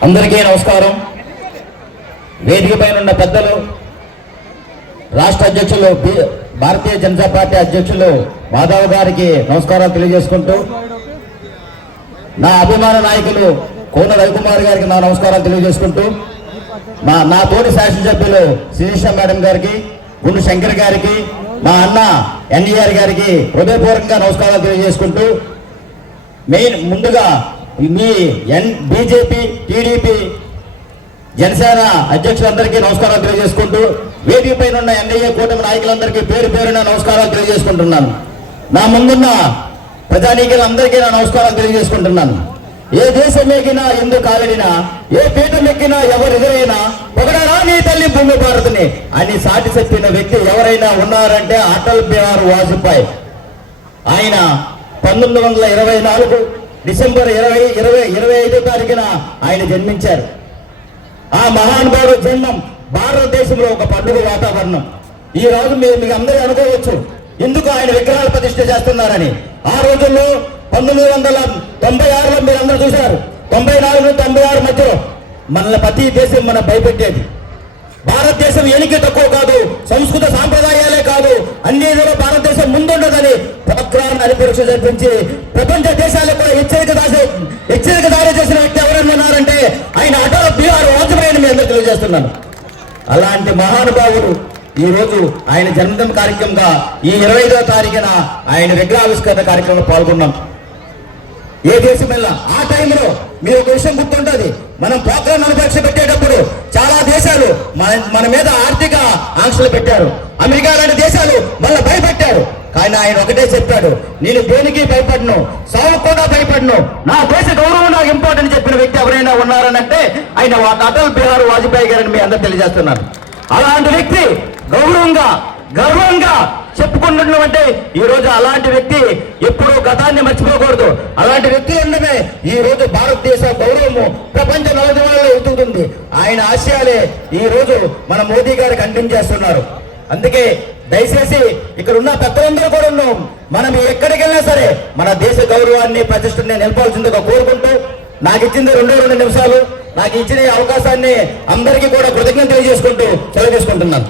అందరికీ నమస్కారం. వేదిక పైన ఉన్న పెద్దలు రాష్ట్ర అధ్యక్షులు భారతీయ జనతా పార్టీ అధ్యక్షులు మాధవ్ గారికి నమస్కారాలు తెలియజేసుకుంటూ నా అభిమాన నాయకులు కోన రవికుమార్ గారికి నా నమస్కారాలు తెలియజేసుకుంటూ మా నా తోటి శాసనసభ్యులు శిరీష మేడం గారికి గుండు శంకర్ గారికి మా అన్న ఎన్ఈఆర్ గారికి హృదయపూర్వకంగా నమస్కారాలు తెలియజేసుకుంటూ మెయిన్ ముందుగా మీ ఎన్ బీజేపీ టీడీపీ జనసేన అధ్యక్షులందరికీ నమస్కారాలు తెలియజేసుకుంటూ వేదిక పైన ఉన్న ఎన్డీఏ కూటమి నాయకులందరికీ పేరు పేరున నమస్కారాలు తెలియజేసుకుంటున్నాను. నా ముందున్న ప్రజానీకులందరికీ నా నమస్కారాలు తెలియజేసుకుంటున్నాను. ఏ దేశం ఎక్కినా ఎందుకు కాలడినా ఏ పీఠం ఎక్కినా ఎవరు ఎదురైనా పొగడరా నీ తల్లి భూమి భారతిని అని సాటి చెప్పిన వ్యక్తి ఎవరైనా ఉన్నారంటే అటల్ బిహార్ వాజ్పేయి. ఆయన పంతొమ్మిది వందల ఇరవై నాలుగు డిసెంబర్ ఇరవై ఇరవై ఇరవై ఐదో తారీఖున ఆయన జన్మించారు. ఆ మహానుభావుడు జన్మం భారతదేశంలో ఒక పండుగ వాతావరణం. ఈ రోజు మీరు మీకు అందరూ అనుకోవచ్చు ఎందుకు ఆయన విగ్రహాలు ప్రతిష్ఠ చేస్తున్నారని. ఆ రోజుల్లో పంతొమ్మిది వందల తొంభై ఆరులో మీరు అందరూ చూశారు. తొంభై నాలుగు తొంభై ఆరు మధ్యలో మనల్ని ప్రతి దేశం మన భయపెట్టేది. భారతదేశం ఏనికి తక్కువ కాదు సంస్కృత సాంప్రదాయాలే కాదు అన్ని విధాలు భారతదేశం ముందుండదని పోఖ్రాన్ అని పరీక్ష జరిపించి ప్రపంచ దేశాలకు కూడా హెచ్చరిక దాసే హెచ్చరిక దారి చేసిన వ్యక్తి ఎవరైనా ఉన్నారంటే ఆయన అటల్ బీహార్ వాజ్పేయిని మీ అందరూ తెలియజేస్తున్నాను. అలాంటి మహానుభావుడు ఈ రోజు ఆయన జన్మదిన కార్యక్రమంగా ఈ ఇరవై ఐదో తారీఖున ఆయన విగ్రహావిష్కరణ కార్యక్రమంలో పాల్గొన్నాం. ఏ దేశం వెళ్ళా ఆ టైంలో మీరు ఒక విషయం గుర్తుంటుంది. మనం పోఖ్రాన్ పరీక్ష పెట్టేటప్పుడు చాలా దేశాలు మన మన మీద ఆర్థిక ఆంక్షలు పెట్టారు. అమెరికా లాంటి దేశాలు మళ్ళీ భయపెట్టారు. కానీ ఆయన ఒకటే చెప్పాడు నేను దేనికి భయపడను? సావు కూడా భయపడను. నా దేశ గౌరవం నాకు ఇంపార్టెంట్ చెప్పిన వ్యక్తి ఎవరైనా ఉన్నారనంటే ఆయన అటల్ బిహారీ వాజ్పేయి గారని మీ అందరూ తెలియజేస్తున్నారు. అలాంటి వ్యక్తి గౌరవంగా గర్వంగా చెప్పుకుంటున్నామంటే ఈ రోజు అలాంటి వ్యక్తి ఎప్పుడూ గతాన్ని మర్చిపోకూడదు. అలాంటి వ్యక్తి ఉండమే. ఈ రోజు భారతదేశ గౌరవము ప్రపంచ నలుదివాళ్ళలో ఎదుగుతుంది. ఆయన ఆశయాలే ఈ రోజు మన మోదీ గారికి అందించేస్తున్నారు. అందుకే దయచేసి ఇక్కడ ఉన్న పెద్దలందరూ కూడా ఉన్నాం. మనం ఎక్కడికి వెళ్ళినా సరే మన దేశ గౌరవాన్ని ప్రతిష్టని నిలపాల్సిందిగా కోరుకుంటూ నాకు ఇచ్చింది రెండో రెండు నిమిషాలు. నాకు ఇచ్చిన అవకాశాన్ని అందరికీ కూడా కృతజ్ఞత తెలియజేసుకుంటూ సెలవు తీసుకుంటున్నాను.